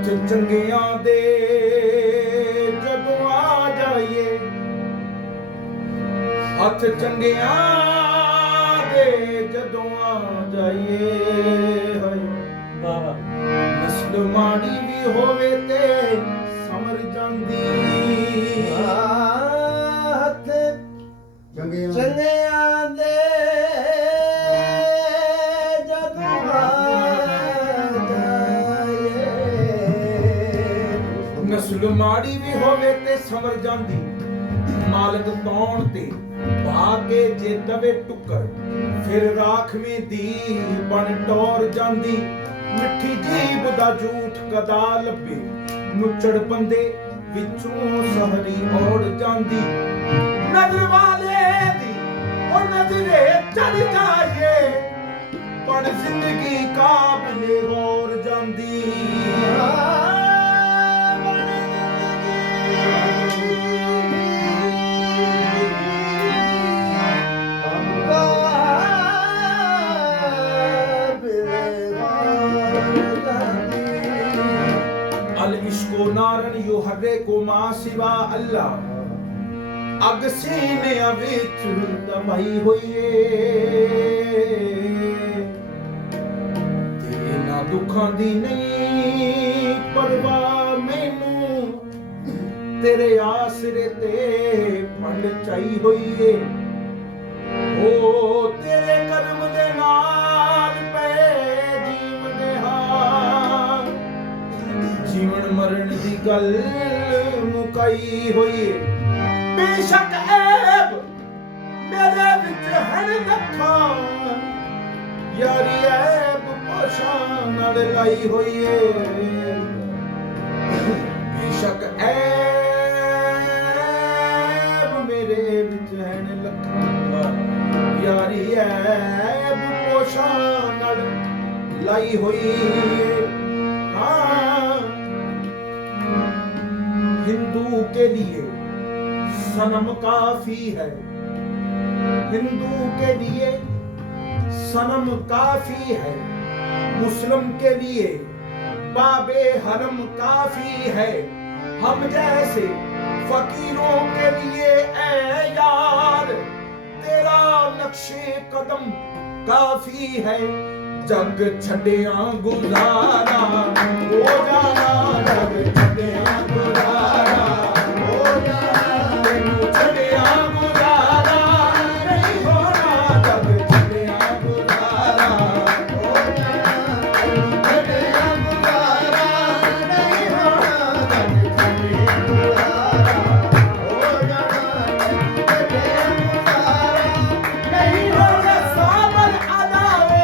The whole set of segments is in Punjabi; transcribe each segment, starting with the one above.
ਹੱਥ ਚੰਗਿਆਂ ਦੇ ਜਦੋਂ ਆ ਜਾਈਏ, ਹੱਥ ਚੰਗਿਆਂ ਦੇ ਜਦੋਂ ਆ ਜਾਈਏ, ਨਸਲ ਮਾੜੀ ਵੀ ਹੋਵੇ ਤੇ ਸਮਰ ਜਾਂਦੀ। ਹੱਥ ਚੰਗਿਆਂ ਦੇ ਜਦੋਂ ਨਸਲ ਮਾੜੀ ਵੀ ਹੋਵੇ ਤੇ ਸਮਰ ਜਾਂਦੀ। ਮਾਲਕ ਤੌਣ ਤੇ ਪਾ ਕੇ ਜੇ ਦਵੇ ਟੁੱਕਰ, ਫਿਰ ਰਾਖਵੇਂ ਦੀ ਬਣ ਟੋਰ ਜਾਂਦੀ। ਮਿੱਠੀ ਜੀਭ ਦਾ ਝੂਠ ਕਦਾ ਲੱਭੇ, ਨੁੱਚੜ ਬੰਦੇ ਵਿੱਚੋਂ ਸਹਰੀ ਔੜ ਜਾਂਦੀ। ਨਜ਼ਰ ਵਾਲੇ ਦੀ ਉਹ ਨਜ਼ਰੇ ਚੜ ਜਾਏ, ਪਰ ਜ਼ਿੰਦਗੀ ਕਾਬਲੇ ਗੌਰ ਜਾਂਦੀ। अल इश्को नारन युहर्रे को मां सिवा अल्लाह। अग सीने विच दबाई हुई ते ना दुखां दी नहीं परवाह मैनू, तेरे आसरे ते पंड चाई हुई है। ओ तेरे कर्म दे नाल पे जीवदे हां, जीवन मरण दी गल मुकाई होई। बेशक ऐब मेरे विच हण नखा, यारी ऐब पोशां नाल लाई होई है। बेशक ऐब मेरे विच हण नखा, यारी ऐब पोशां नाल लाई होई है। हिंदू के लिए सनम काफी है, हिंदू के लिए सनम काफी है। मुस्लिम के लिए बाबे हरम काफी है। हम जैसे फकीरों के लिए ऐ यार, तेरा नक्शे कदम काफी है। जग छड़िया गुजारा हो जाना, जग छड़िया गुजारा हो जाना, तेनू छड़िया गुजारा नहीं होना। जग छड़िया गुजारा हो जाना, तेनू छड़िया गुजारा नहीं होना। जग छड़िया गुजारा हो जाना, छड़िया गुजारा नहीं होना। साबर अदाओ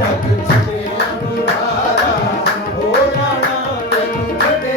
जग छड़िया गुजारा हो जाना, तेनू छड़िया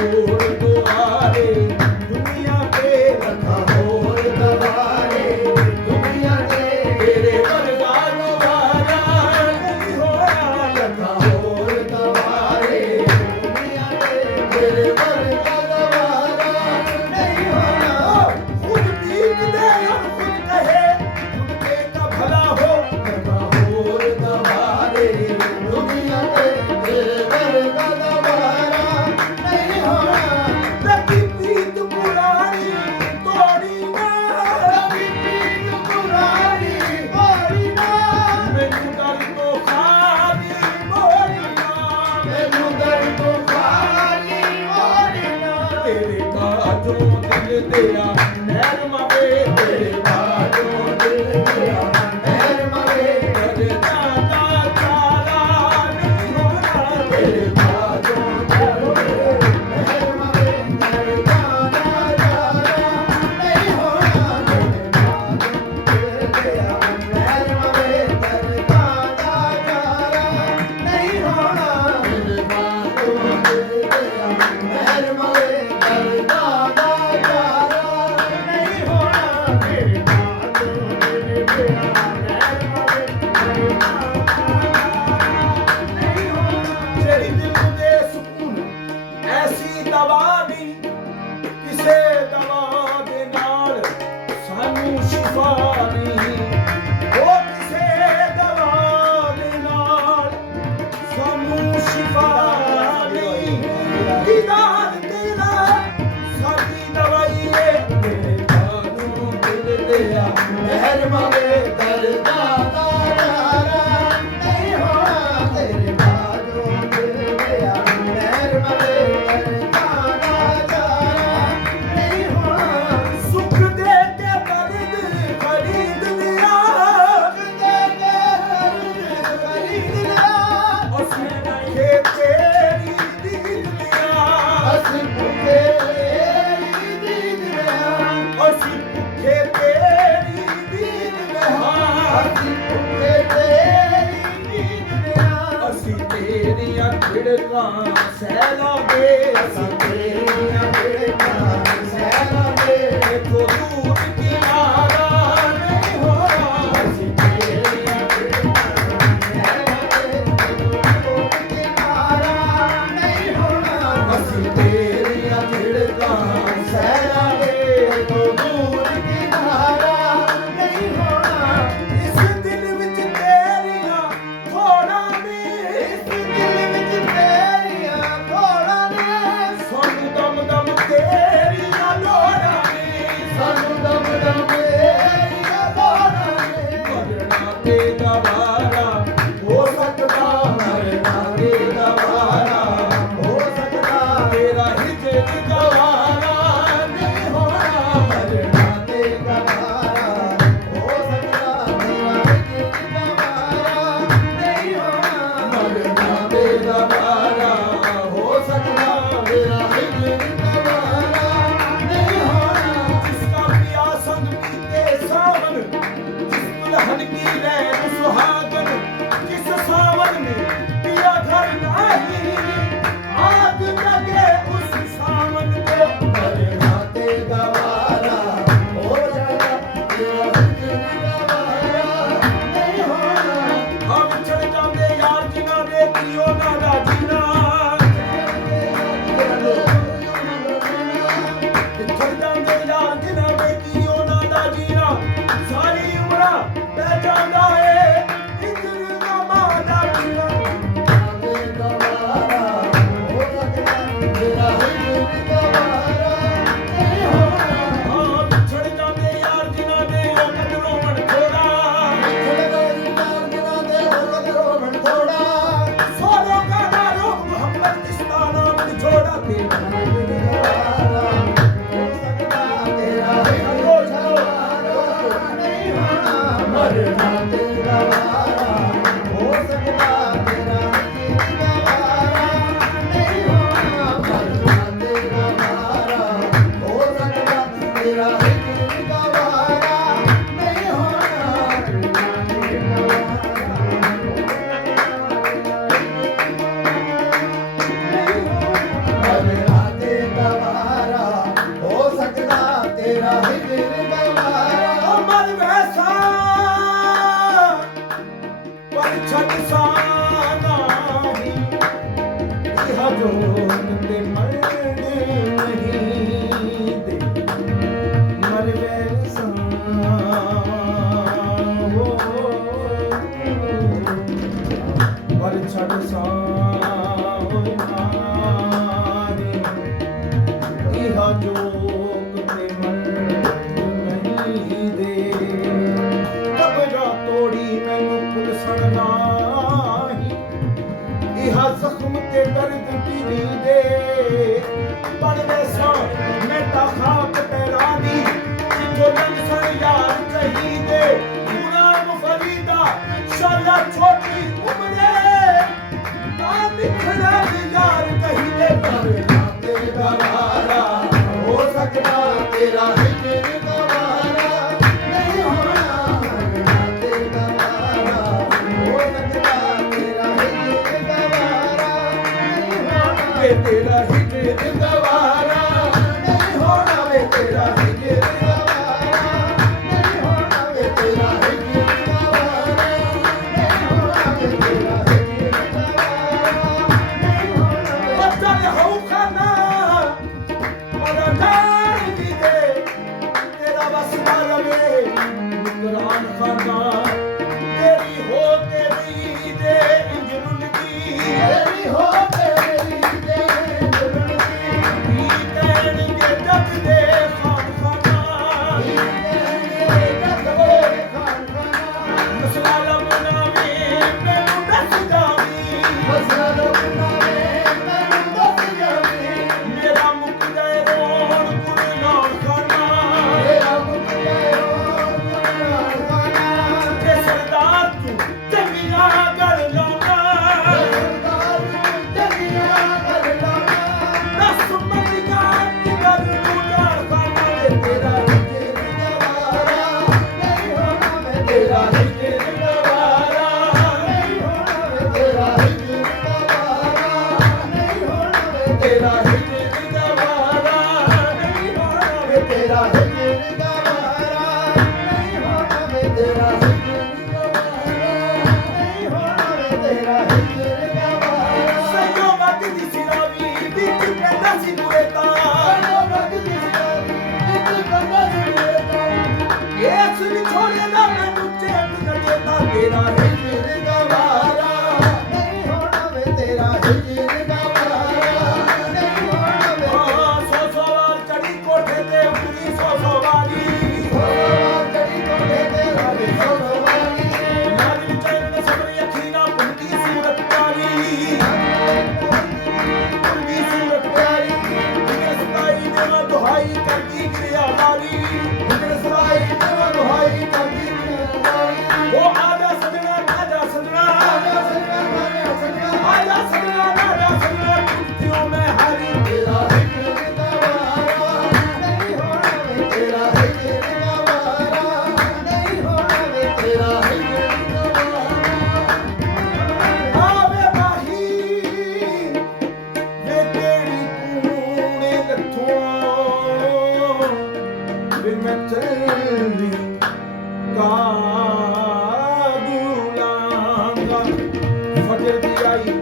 ਹੋਰ ਦੁਆਰੇ ਦੁਨੀਆ ਤੇ ਲੱਖਾਂ ਹੋਰ ਦਵਾਰੇ ਦੁਨੀਆ ਤੇ ਤੇਰੇ ਵਰਗਾ ਦੁਆਰਾ ਨਹੀਂ ਹੋਣਾ ਲੱਖਾਂ ਹੋਰ ਦਵਾਰੇ ਦੁਨੀਆ ਤੇ ਤੇਰੇ ਵਰਗਾ ਦਵਾਰਾ ਨਹੀਂ ਹੋਣਾ ਖੁਦ ਬੀਤ ਦੇ ਖੁਦ ਕਹੇ ਖੁਦ ਕੇ ਕਾ ਭਲਾ ਹੋ ਲੱਖਾਂ ਹੋਰ ਦਵਾਰੇ ਦੁਨੀਆ ਤੇ ਤੇਰੇ ਵਰਗਾ ਦਵਾਰਾ ਨਹੀਂ ਹੋਣਾ ਲੱਗੀ ਪ੍ਰੀਤ ਪੁਰਾਣੀ ਤੋੜੀ ਨਾ ਰਵੀ ਪੀਰ ਪੁਰਾਣੀ ਹੋਰੀ ਨਾ ਮੈਨੂੰ ਗੱਲ ਤੋਂ ਖਾਲੀ ਮੋੜੀ ਨਾ ਮੈਨੂੰ ਦਰ ਤੋਂ ਖਾਲੀ ਹੋਰੀ ਨਾ ਤੇਰੇ ਬਾਝੋਂ ਦਿਲ ਦਿਆ ਨਹਿਰ ਮਾਵੇ ਤੇਰੇ ਬਾਝੋਂ ਦਿਲ ਦਿਆ ਮਹਿਰ ਮਵੇ ਕਰਦਾ ਦਾ ਚਾਰਾ ਨਹੀਂ ਹੋਣਾ ਤੇਰੇ ਬਾਝੋਂ ਮਹਿਰ ਮਵੇ ਕਰਦਾ ਨਾ ਜਾਰਾ ਨਹੀਂ ਹੋਣਾ ਤੇਰੇ ਮਹਿਰ ਮਵੇ ਕਰਦਾ ਨਾ ਜਾਰਾ ਨਹੀਂ ਹੋਣਾ ਤੇਰੇ ਬਾਤੋਂ ਮਹਿਰ ਮਵੇ ਕਰਦਾ ਨਾ ਜਾਰਾ ਨਹੀਂ ਹੋਣਾ ਤੇਰੇ ਬਾਤੋਂ ਮਹਿਰ ਨਹੀਂ ਹੋਣਾ ਜਿਹੜੀ ਦਿਲ ਦੇ ਸਕੂਨ ਐਸੀ ਦਵਾ ਨਹੀਂ ਕਿਸੇ ਦਵਾ ਦੇ ਨਾਲ ਸਾਨੂੰ ਸ਼ਿਫਾ ਨਹੀਂ ਉਹ ਕਿਸੇ ਦਵਾ ਦੇ ਨਾਲ ਸਾਨੂੰ ਸ਼ਿਫਾ ਨਹੀਂ ਦੀਦਾਰ ਤੇਰਾ ਸਾਡੀ ਦਵਾਈ ਏ ਤੇਰੇ ਬਾਝੋਂ ਦਿਲ ਦਿਆ ਮਹਿਰ ਮਵੇ ਕਰਦਾ ਦਾ ਜਾਰਾ ਨਹੀਂ ਹੋਣਾ ਤੇਰੇ ਬਾਝੋਂ ਦਿਲ ਦਿਆ ਮਹਿਰ ਮਵੇ ਕਰਦਾ ਦਾ ਜਾਰਾ ਨਹੀਂ ਹੋਣਾ ਸੁਖ ਦੇ ਕੇ ਦਰਦ ਖਰੀਦ ਲਿਆ ਖਰੀਦ ਲਿਆ ਅਸੀਂ ਭੁੱਖੇ ਤੇਰੀ ਦੀਦ ਲਿਆ ਅਸੀਂ ਭੁੱਖੇ ਤੇਰੀ ਦੀਦ ਲਿਆ ਅਸੀਂ ਭੁੱਖੇ ਤੇਰੀ ਦੀਦ ਲਿਆ ਅਸੀਂ ਭੁੱਖੇ ਤੇਰੀ ਦੀਦ ਲਿਆ ਅਸੀਂ ਤੇਰੀਆਂ ਖਿੜਕਾਂ ਸਹਿਲਾਂਗੇ ਅਸੀਂ ਤੇਰੀਆਂ ਖਿੜਕਾਂ ਸਹਿਲਾਂਗੇ ਦੇਖੋ ਦੂਰ ਕਿਨਾਰਾ ਨਹੀਂ ਹੋਣਾ ਅਸੀਂ ਤੇਰੀਆਂ ਖਿੜਕਾਂ ਸਹਿਲਾਂਗੇ ਕੋਈ ਕਿਨਾਰਾ ਨਹੀਂ ਹੋਣਾ ਅਸੀਂ ਤੇਰੀਆਂ ਖਿੜਕਾਂ ਸਹਿਲਾਂਗੇ ਤੋਂ ਦੂਰ ਕਿਨਾਰਾ ਨਹੀਂ ਹੋਣਾ ਇਸ ਦਿਲ ਵਿੱਚ ਤੇਰੀਆਂ ਥੋੜਾ ਨੇ ਇਸ ਦਿਲ ਵਿੱਚ ਤੇਰੀਆਂ ਥੋੜਾਂ ਨੇ ਸਾਨੂੰ ਦਮ ਦਮ ਤੇਰੀਆਂ ਲੋੜਾਂ ਨੇ ਸਾਨੂੰ ਦਮ ਦਮ ਤੇਰੀਆਂ ਲੋੜਾਂ ਨੇ ਮਰਨਾ ਤੇ ਗਵਾਰਾ ਹੋ ਸਕਦਾ ਮਰਨਾ ਤੇ ਗਵਾਰਾ ਹੋ ਸਕਦਾ ਤੇਰਾ ਹਿਜਰ ਗਵਾਰਾ ਨਹੀਂ ਹੋਣਾ ਮਰਨਾ ਤੇ ਗਵਾਰਾ ਹੋ ਸਕਦਾ ਤੇਰਾ ਇੱਕ ਗਵਾਰਾ ਨਹੀਂ ਹੋਣਾ ਮਰਨਾ ਤੇ ਗਵਾਰਾ ਹੋ ਸਕਦਾ ਤੇਰਾ ਇੱਕ ਗਵਾਰਾ ਨਹੀਂ ਹੋਣਾ जिसका पिया संग पीते सावन जिस दुल्हन की रैन सुहागन जिस सावन में पिया घर नहीं आग लगे उस सावन को ਮਰਨਾ ਤੇ ਗਵਾਰਾ ਹੋ ਸਕਦਾ ਤੇਰਾ ਇੱਕ ਗਵਾਰਾ ਨਹੀਂ ਹੋਣਾ हम चढ़ जाते यार जिन्हों ने पियो ना दा जीना चढ़ जाते यार जिन्हों ने पियो ना दा जीना सारी उम्र पै जाता है हिजर का मादा जीना ਛੜ ਜਾਂਦੇ ਯਾਰ ਜਿਨ੍ਹਾਂ ਦੇ ਕਦਰੋਂ ਮਨ ਥੋੜਾ ਸੋਰੋ ਕਾ ਨਾਰੋ ਮੁਹੰਮਦ ਦਿਸਤਾਨਾ ਮਨ ਛੋੜਾ ਤੇ ਮਰਨਾ ਤੇਰਾ ਵਾਰਾ ਹੋ ਸਕਦਾ ਤੇਰਾ ਇੱਕ ਗਵਾਰਾ ਨਹੀਂ ਹੋਣਾ ਮਰਨਾ ਤੇਰਾ ਵਾਰਾ ਬਣ ਵੈਸਾਂ ਮੈਂ ਤਾਂ ਖਾਕ ਪੈਰਾਂ ਦੀ ਜਿੱਥੋਂ ਲੰਘਣ ਯਾਰ ਚਾਹੀਦੇ ਗੁਲਾਮ ਫਰੀਦਾ ਸ਼ਾਲਾ ਛੋਟੀ ਉਮਰੇ ਤਾਂ ਦਿਖਣਾ ਯਾਰ ਕਹੀਦੇ ਪਰ ਤੇਰਾ ਵਾਰਾ ਹੋ ਸਕਦਾ ਤੇਰਾ ਹਿਜਰ ਗਵਾਰਾ ਨਹੀਂ ਹੋਣਾ ਤੇਰਾ ਵਾਰਾ ਹੋ ਸਕਦਾ ਤੇਰਾ ਹਿਜਰ ਗਵਾਰਾ ਨਹੀਂ ਹੋਣਾ ਵੇ ਤੇਰਾ ਹਿਜਰ ਗਵਾਰਾ ਨਹੀਂ ਹੋਣਾ ਵੇ ਤੇਰਾ ਹਿਜਰ ਗਵਾਰਾ ਨਹੀਂ ਹੋਣਾ ਵੇ ਤੇਰਾ ਹਿਜਰ ਗਵਾਰਾ ਨਹੀਂ ਹੋਣਾ ਵੇ ਤੇਰਾ ਹਿਜਰ ਗਵਾਰਾ ਨਹੀਂ ਹੋਣਾ ਬੱਚਾ ਹੋ ਖਾਨਾ ਮਨ ਜਾਣ ਦੀ ਦੇ ਤੇਰਾ ਵਸਦਾ ਰਵੇ ਕੁਰਾਨ ਖਾਨਾ ਤੇਰੀ ਹੋ ਕੇ ਵੀ ਦੇ ਇੰਜਨ ਦੀ ਤੇਰੀ ਹੋ ਤੇਰੀ ਦੇ ਜੁਲਣ ਦੀ ਕੀ ਕਹਿਣਗੇ ਜੱਗ ਦੇ ਖਾਨ ਖਾਨਾ ਤੇਰੇ ਜਗਵੇ ਖਾਨ ਖਾਨਾ ਮਸਲਾ ਲਮਨਾ ਵੇ ਮੈਨੂੰ ਦੱਸ ਜਾਵੀਂ ਫਸਲ ਬਣਾਵੇ ਮੈਨੂੰ ਦੱਸ ਜਾਵੀਂ ਮੇਰਾ ਮੁੱਕ ਜਾਏ ਰੋਣ ਕੁਰਾਨ ਖਾਨਾ ਤੇਰਾ ਮੁਕਤੇ ਰੋਣ ਖਾਨਾ ਤੇ ਸਰਦਾਰ ਤੂੰ ਚੰਗੀਆਂ ਗੱਲ ਲਾਉਣਾ ਸਰਦਾਰ ਜਗੀਆਂ ਕਰ ਲਾਣਾ ਦਸ ਮੰਦੀਆਂ ਦੀ ਗੱਲ ਨੂੰ ਜਾਣ ਖਾਨਾ ਵੇ ਤੇਰਾ ਹਿਜਰ ਗਵਾਰਾ ਨਹੀਂ ਹੋਣਾ ਵੇ ਤੇਰਾ ਹਿਜਰ ਗਵਾਰਾ ਨਹੀਂ ਹੋਣਾ ਵੇ ਤੇਰਾ ਹਿਜਰ ਗਵਾਰਾ ਨਹੀਂ ਹੋਣਾ ਵੇ ਤੇਰਾ ਹਿਜਰ ਗਵਾਰਾ ਨਹੀਂ ਹੋਣਾ ਵੇ ਤੇਰਾ ਹਿਜਰ ਗਵਾਰਾ ਨਹੀਂ ਹੋਣਾ ਵੇ ਤੇਰਾ ਹਿਜਰ ਗਵਾਰਾ ਨਹੀਂ ਹੋਣਾ ਵੇ ਤੇਰਾ ਹਿਜਰ ਗਵਾਰਾ ਸਈਓ ਵੱਧ ਦੀ ਸਿਰਾਵੀ ਵਿੱਚ ਕਹਿੰਦਾ ਸੀ ਬੁਰੇ ਤਾਂ ਇਸ ਵਿਛੋੜੇ ਦਾ ਮੈਨੂੰ ਚੇਤ ਨਾ ਚੇਤਾ ਤੇਰਾ ਹਿਜਰ ਗਵਾਰਾ ਨਹੀਂ ਹੋਣਾ ਵੇ ਤੇਰਾ ਹਿਜਰ ਗਵਾਰਾ ਨਹੀਂ ਹੋਣਾ ਵੇ ਹਾਂ ਸੌ ਵਾਰ ਚੜੀ ਕੋਠੇ ਤੇ ਉਤਰੀ ਸੌ ਵਾਰੀ ਚੜੀ ਕੋਠੇ ਤੇ ਰਾਵੀ ਸੋਵਾਲੀ ਨਾਜ ਵਿਚਾਰਨ ਸਬਰ ਅੱਖੀ ਨਾ ਪੁੰਦੀ ਸੂਰਤ ਪਿਆਰੀ ਪੁੰਦੀ ਸੂਰਤ ਪਿਆਰੀ ਜਿਸ ਤਾਈ ਦੇ ਮੈਂ ਦੁਹਾਈ ਕਰਦੀ ਕਿਰਿਆ ਵਾਲੀ ਹਿਜਰ ਸਵਾਈ ਤੇ ਦੁਹਾਈ ਕਰਦੀ ਦੁਹਾਈ ਉਹ ਆਜਾ ਸਜਣਾ ਆਜਾ ਸਜਣਾ ਆਜਾ ਸਜਣਾ ਮਾਰਿਆ ਸਜਣਾ ਆਜਾ ਸਜਣਾ ਆਜਾ ਸਜਣਾ ਕੁੱਤਿਓ ਮੈਂ ਹਾਰੀ ਤੇਰਾ ਹਿਜਰ ਗਵਾਰਾ ਨਹੀਂ ਹੋਣਾ ਵੇ ਤੇਰਾ ਹਿਜਰ ਗਵਾਰਾ ਨਹੀਂ ਹੋਣਾ ਵੇ ਤੇਰਾ ਹਿਜਰ ਗਵਾਰਾ ਆਵੇ ਬਾਹੀ ਵੇ ਤੇਰੀ ਕੂਣੇ ਲੱਥੋਂ ਵੇ ਮੈਂ ਚੱਲੀ ਕਾਬੂਲਾਂਗਾ ਫਜਰ ਦੀ ਆਈ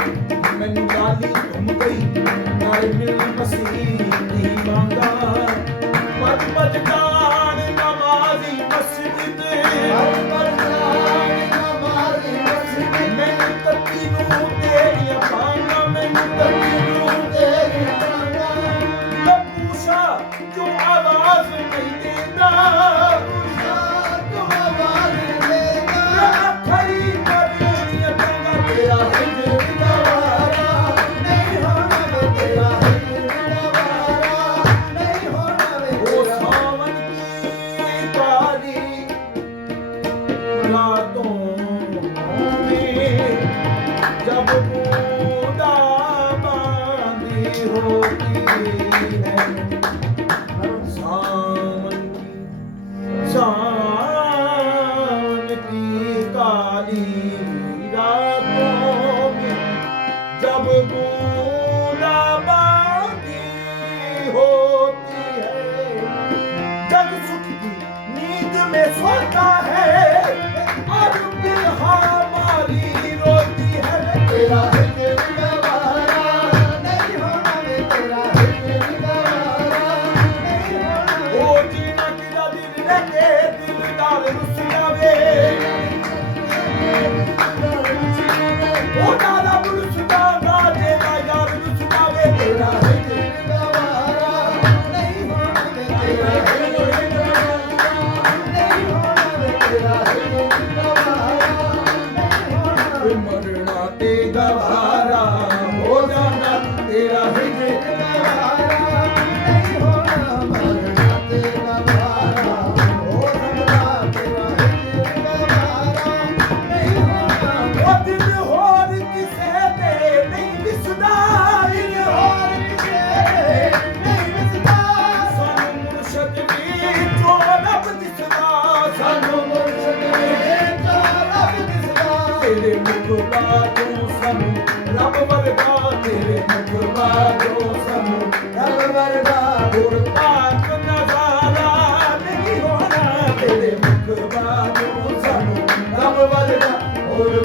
ਮੈਨੂੰ ਲਾਲੀ ਘੁੰਮ ਗਈ ਨਾਲੇ ਮਿਲਣੀ ਮਸੀਹ ਮੰਗਾ ਮੱਝ ਮੱਝ ਜਾਣ ਨਮਾਜ਼ੀ ਮਸਜਿਦ ਮੈਨੂੰ ਤੱਕੀ ਨੂੰ ਤੇਰੀਆਂ ਬਾਹਾਂ ਮੈਨੂੰ ਤੱਕੀ ਨੂੰ ਲੱਭੂਸ਼ਾ ਜੋ ਆਵਾਜ਼ ਨਹੀਂ ਦਿੰਦਾ ਹੋਰ ਪਾਕ ਨਜ਼ਾਰਾ ਨਹੀਂ ਹੋਣਾ ਤੇਰੇ ਮੁਖ ਬਾਝੋਂ ਸਾਨੂੰ ਰੱਬ ਵੱਲ ਦਾ ਹੋਰ